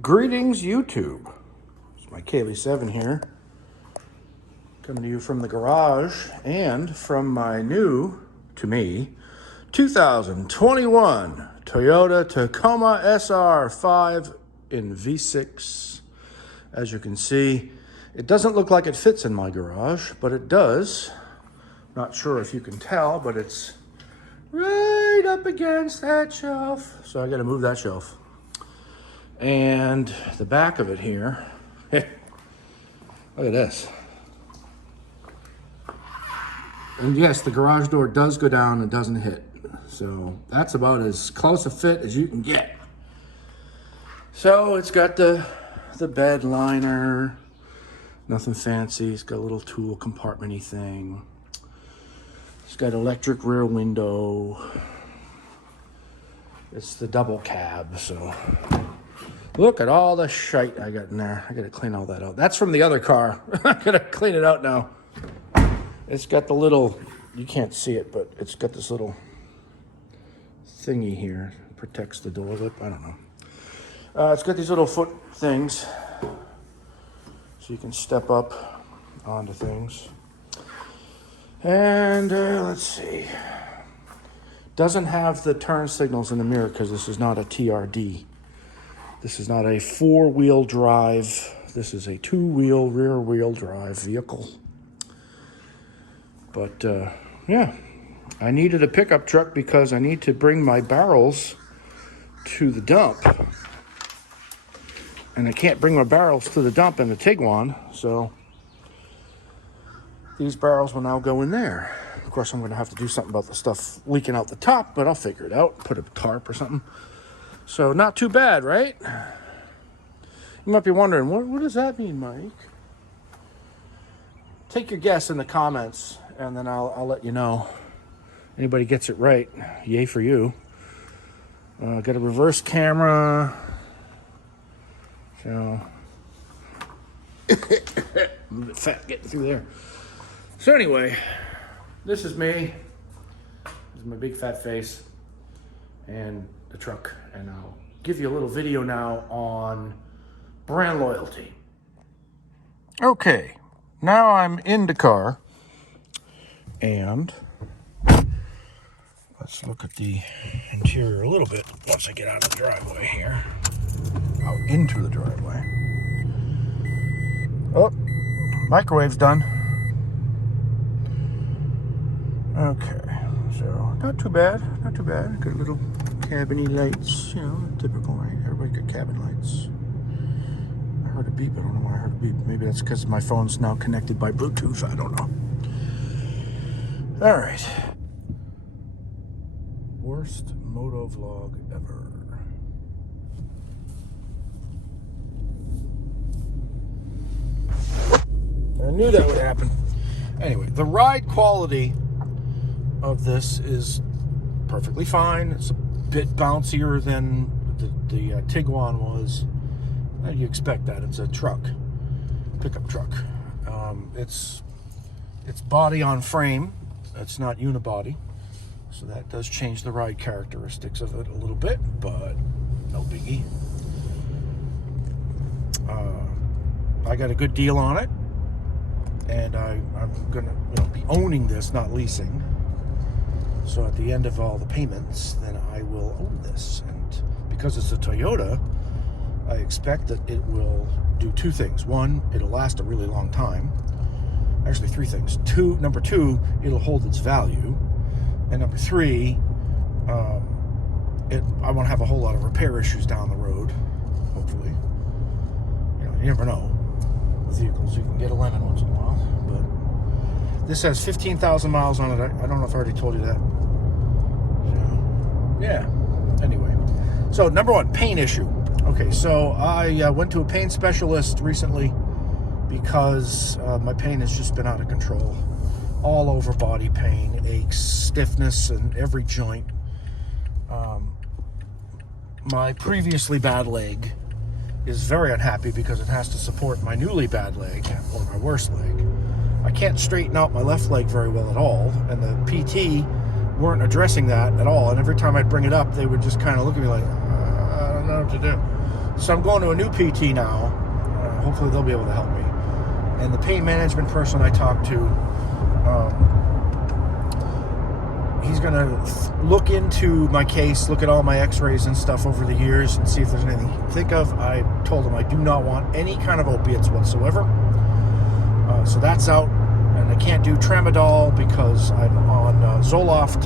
Greetings, YouTube. It's my Kaylee 7 here, coming to you from the garage and from my new, to me, 2021 Toyota Tacoma SR5 in V6. As you can see, it doesn't look like it fits in my garage, but it does. Not sure if you can tell, but it's right up against that shelf. So I got to move that shelf. And the back of it here, look at this. And yes, the garage door does go down and doesn't hit. So that's about as close a fit as you can get. So it's got the bed liner, nothing fancy. It's got a little tool compartment-y thing. It's got electric rear window. It's the double cab, so. Look at all the shite I got in there. I gotta clean all that out. That's from the other car. I gotta clean it out now. It's got the little, you can't see it, but it's got this little thingy here. Protects the door lip, I don't know. It's got these little foot things, so you can step up onto things. And let's see. Doesn't have the turn signals in the mirror because this is not a TRD. This is not a four-wheel drive. This is a two-wheel, rear-wheel drive vehicle. But, yeah. I needed a pickup truck because I need to bring my barrels to the dump. And I can't bring my barrels to the dump in the Tiguan, so these barrels will now go in there. Of course, I'm going to have to do something about the stuff leaking out the top, but I'll figure it out. Put a tarp or something. So not too bad, right? You might be wondering, what does that mean, Mike? Take your guess in the comments, and then I'll let you know. Anybody gets it right, yay for you. Got a reverse camera. So, I'm a bit fat getting through there. So anyway, this is me. This is my big fat face. And the truck, and I'll give you a little video now on brand loyalty. Okay, now I'm in the car, and let's look at the interior a little bit once I get out of the driveway here. Out into the driveway. Oh, microwave's done. Okay, so not too bad, not too bad. Got a little cabiny lights, you know, typical, right? Everybody got cabin lights. I heard a beep. I don't know why I heard a beep. Maybe that's because my phone's now connected by Bluetooth. I don't know. All right. Worst motovlog ever. I knew that would happen. Anyway, the ride quality of this is perfectly fine. It's a bit bouncier than the Tiguan was. You expect that. It's a truck, pickup truck. It's body on frame. It's not unibody, so that does change the ride characteristics of it a little bit, but no biggie. I got a good deal on it, and I'm gonna be owning this, not leasing. So at the end of all the payments, then I will own this. And because it's a Toyota, I expect that it will do two things. One, it'll last a really long time. Actually, three things. Number two, it'll hold its value. And number three, I won't have a whole lot of repair issues down the road, hopefully. You never know. With vehicles, you can get a lemon once in a while. But this has 15,000 miles on it. I don't know if I already told you that. Yeah, anyway. So number one, pain issue. Okay, so I went to a pain specialist recently because my pain has just been out of control. All over body pain, aches, stiffness in every joint. My previously bad leg is very unhappy because it has to support my newly bad leg, or my worst leg. I can't straighten out my left leg very well at all, and the PT weren't addressing that at all, and every time I'd bring it up, they would just kind of look at me like, I don't know what to do. So I'm going to a new PT now. Hopefully they'll be able to help me. And the pain management person I talked to, he's going to look into my case, look at all my x-rays and stuff over the years and see if there's anything he can think of. I told him I do not want any kind of opiates whatsoever. So that's out. And I can't do tramadol because I'm on Zoloft.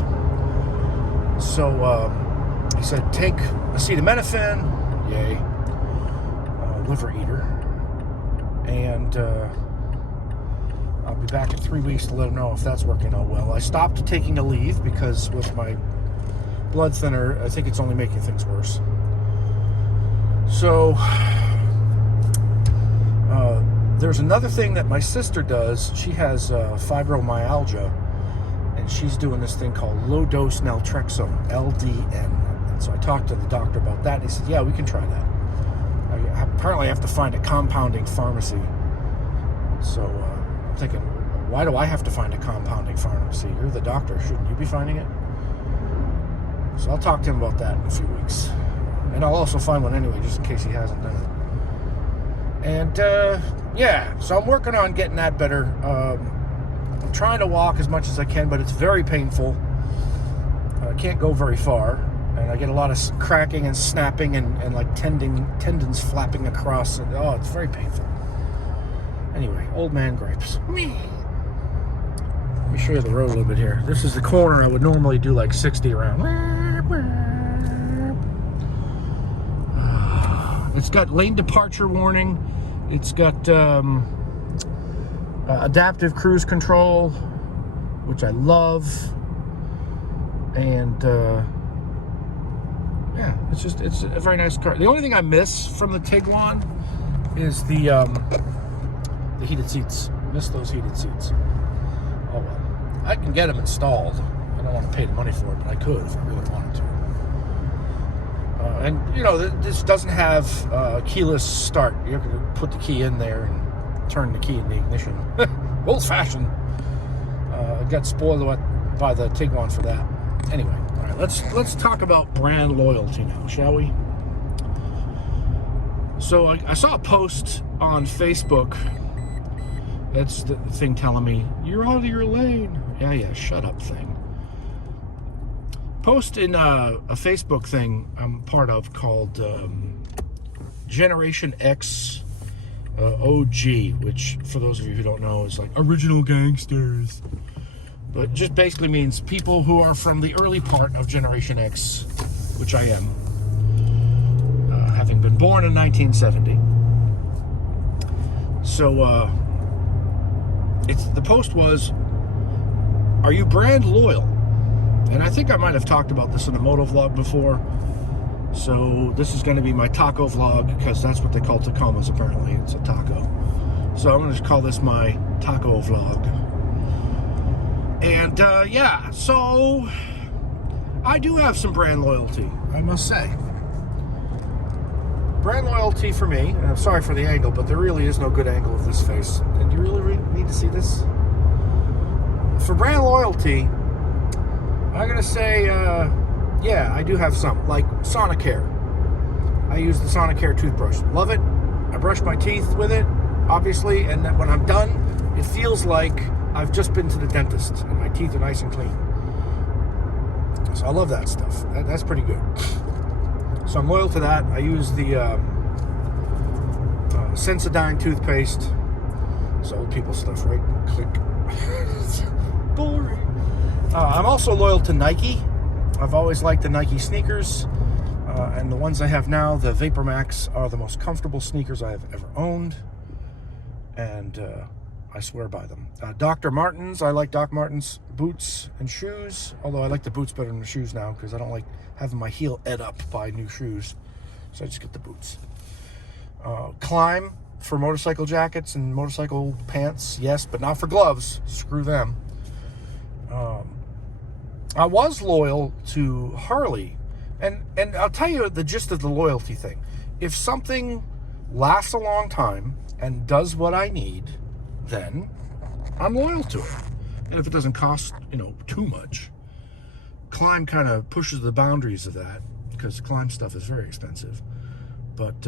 So he said, take acetaminophen. Yay. Liver eater. And I'll be back in 3 weeks to let him know if that's working out well. I stopped taking a leave because with my blood thinner, I think it's only making things worse. So there's another thing that my sister does. She has fibromyalgia, and she's doing this thing called low-dose naltrexone, LDN. And so I talked to the doctor about that, and he said, yeah, we can try that. Apparently I have to find a compounding pharmacy. So I'm thinking, why do I have to find a compounding pharmacy? You're the doctor. Shouldn't you be finding it? So I'll talk to him about that in a few weeks. And I'll also find one anyway, just in case he hasn't done it. And yeah, so I'm working on getting that better. I'm trying to walk as much as I can, but it's very painful. I can't go very far. And I get a lot of cracking and snapping and like tendons flapping across. And, oh, it's very painful. Anyway, old man gripes. Let me show you the road a little bit here. This is the corner I would normally do like 60 around. It's got lane departure warning. It's got adaptive cruise control, which I love. And yeah, it's a very nice car. The only thing I miss from the Tiguan is the heated seats. Miss those heated seats. Oh well, I can get them installed. I don't want to pay the money for it, but I could if I really wanted to. And you know, this doesn't have keyless start. You have to put the key in there and turn the key in the ignition. Old-fashioned. I got spoiled by the Tiguan for that. Anyway, all right, let's talk about brand loyalty now, shall we? So I saw a post on Facebook. That's the thing telling me, you're out of your lane. Yeah, shut up thing. Post in a Facebook thing I'm part of called Generation X OG, which for those of you who don't know is like original gangsters. But it just basically means people who are from the early part of Generation X, which I am, having been born in 1970. So the post was, are you brand loyal? And I think I might have talked about this in a motovlog before. So this is going to be my taco vlog, because that's what they call Tacomas apparently. It's a taco. So I'm going to just call this my taco vlog. And yeah, so I do have some brand loyalty, I must say. Brand loyalty for me, and I'm sorry for the angle, but there really is no good angle of this face. And you really need to see this? For brand loyalty, I'm going to say, yeah, I do have some. Like Sonicare. I use the Sonicare toothbrush. Love it. I brush my teeth with it, obviously, and then when I'm done, it feels like I've just been to the dentist and my teeth are nice and clean. So I love that stuff. That's pretty good. So I'm loyal to that. I use the Sensodyne toothpaste. It's old people stuff, right? Click. Boring. I'm also loyal to Nike. I've always liked the Nike sneakers. And the ones I have now, the Vapor Max, are the most comfortable sneakers I have ever owned. And I swear by them. Dr. Martens, I like Doc Martens boots and shoes. Although I like the boots better than the shoes now, because I don't like having my heel ed up by new shoes. So I just get the boots. Climb for motorcycle jackets and motorcycle pants, yes, but not for gloves. Screw them. I was loyal to Harley. And I'll tell you the gist of the loyalty thing. If something lasts a long time and does what I need, then I'm loyal to it. And if it doesn't cost, too much. Climb kind of pushes the boundaries of that, because Climb stuff is very expensive. But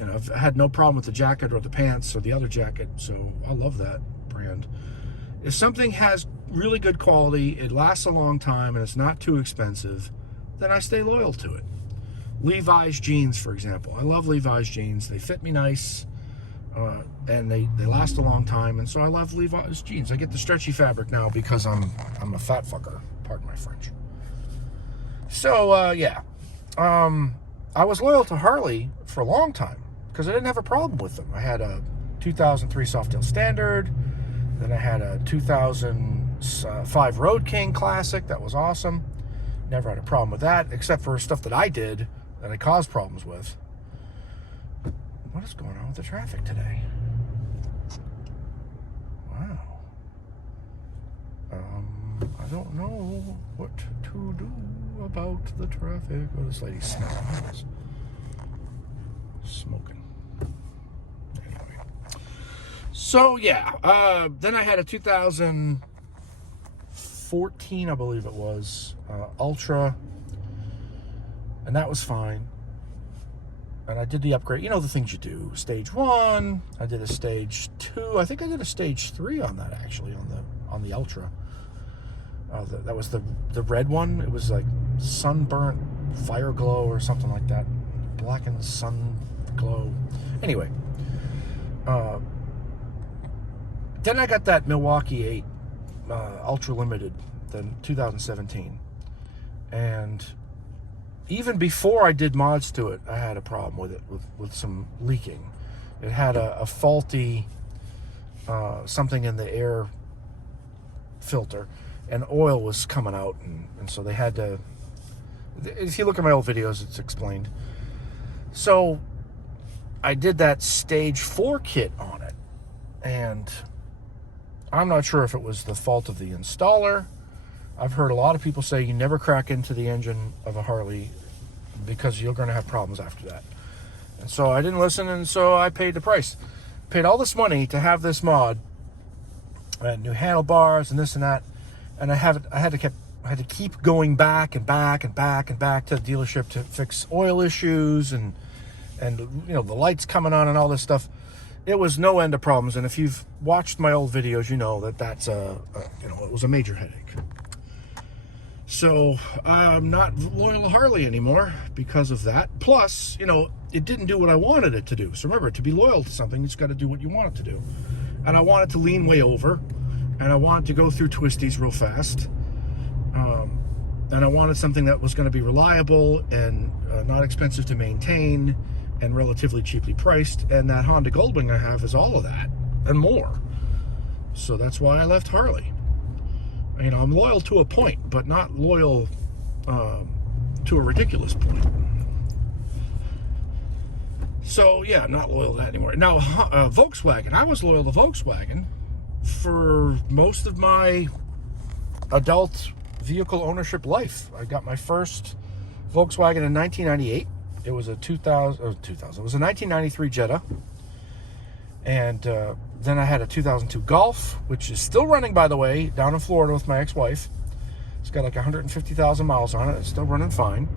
and I've had no problem with the jacket or the pants or the other jacket, so I love that brand. If something has really good quality, it lasts a long time, and it's not too expensive, then I stay loyal to it. Levi's jeans, for example. I love Levi's jeans. They fit me nice, and they last a long time, and so I love Levi's jeans. I get the stretchy fabric now because I'm a fat fucker, pardon my French. So, yeah. I was loyal to Harley for a long time because I didn't have a problem with them. I had a 2003 Softail Standard, then I had a 2005 Road King Classic. That was awesome. Never had a problem with that, except for stuff that I did that I caused problems with. What is going on with the traffic today? Wow. I don't know what to do about the traffic. Oh, this lady's smoking. Anyway. So, yeah. Then I had a 2014, I believe it was, Ultra. And that was fine. And I did the upgrade. You know the things you do. Stage 1. I did a stage 2. I think I did a stage 3 on that, actually, on the Ultra. That was the red one. It was like sunburnt fire glow or something like that. Blackened sun glow. Anyway. Then I got that Milwaukee 8 Ultra Limited, the 2017. And even before I did mods to it, I had a problem with it, with some leaking. It had a faulty something in the air filter, and oil was coming out, and so they had to, if you look at my old videos, it's explained. So I did that stage 4 kit on it, and I'm not sure if it was the fault of the installer. I've heard a lot of people say you never crack into the engine of a Harley because you're going to have problems after that. And so I didn't listen, and so I paid the price. Paid all this money to have this mod, and new handlebars and this and that, and I had to keep going back and back and back and back to the dealership to fix oil issues and you know, the lights coming on and all this stuff. It was no end of problems, and if you've watched my old videos, you know that that's you know, it was a major headache. So I'm not loyal to Harley anymore because of that. Plus, you know, it didn't do what I wanted it to do. So remember, to be loyal to something, it's got to do what you want it to do. And I want it to lean way over, and I wanted to go through twisties real fast. And I wanted something that was going to be reliable and not expensive to maintain and relatively cheaply priced. And that Honda Goldwing I have is all of that and more. So that's why I left Harley. You know, I'm loyal to a point, but not loyal to a ridiculous point. So, yeah, not loyal to that anymore. Now, Volkswagen. I was loyal to Volkswagen for most of my adult vehicle ownership life. I got my first Volkswagen in 1998. It was a 2000. It was a 1993 Jetta. And then I had a 2002 Golf, which is still running, by the way, down in Florida with my ex-wife. It's got like 150,000 miles on it. It's still running fine.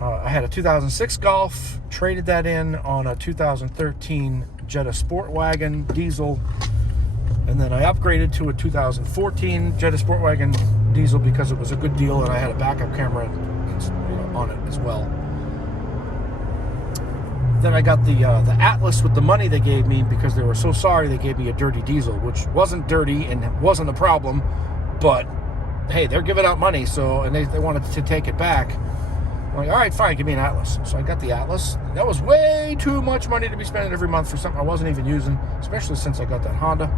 I had a 2006 Golf, traded that in on a 2013 Jetta Sport Wagon diesel, and then I upgraded to a 2014 Jetta Sport Wagon diesel because it was a good deal, and I had a backup camera, you know, on it as well. Then I got the Atlas with the money they gave me because they were so sorry they gave me a dirty diesel, which wasn't dirty and wasn't a problem, but hey, they're giving out money, so, and they wanted to take it back. I'm like, all right, fine, give me an Atlas. So I got the Atlas. That was way too much money to be spending every month for something I wasn't even using, especially since I got that Honda.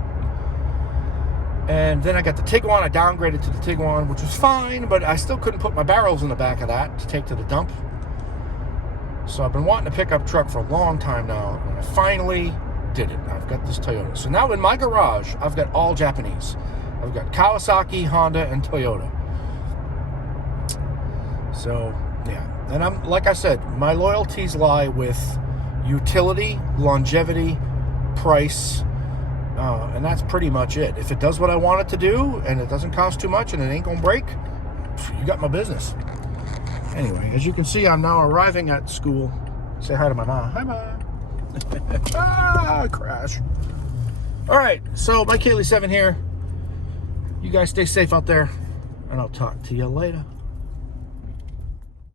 And then I got the Tiguan. I downgraded to the Tiguan, which was fine, but I still couldn't put my barrels in the back of that to take to the dump. So I've been wanting a pickup truck for a long time now, and I finally did it. I've got this Toyota. So now in my garage, I've got all Japanese. I've got Kawasaki, Honda, and Toyota. So, yeah. And I'm, like I said, my loyalties lie with utility, longevity, price, and that's pretty much it. If it does what I want it to do, and it doesn't cost too much, and it ain't gonna break, you got my business. Anyway, as you can see, I'm now arriving at school. Say hi to my mom. Hi, Mom. Ah, crash. All right, so my Kaylee 7 here. You guys stay safe out there, and I'll talk to you later.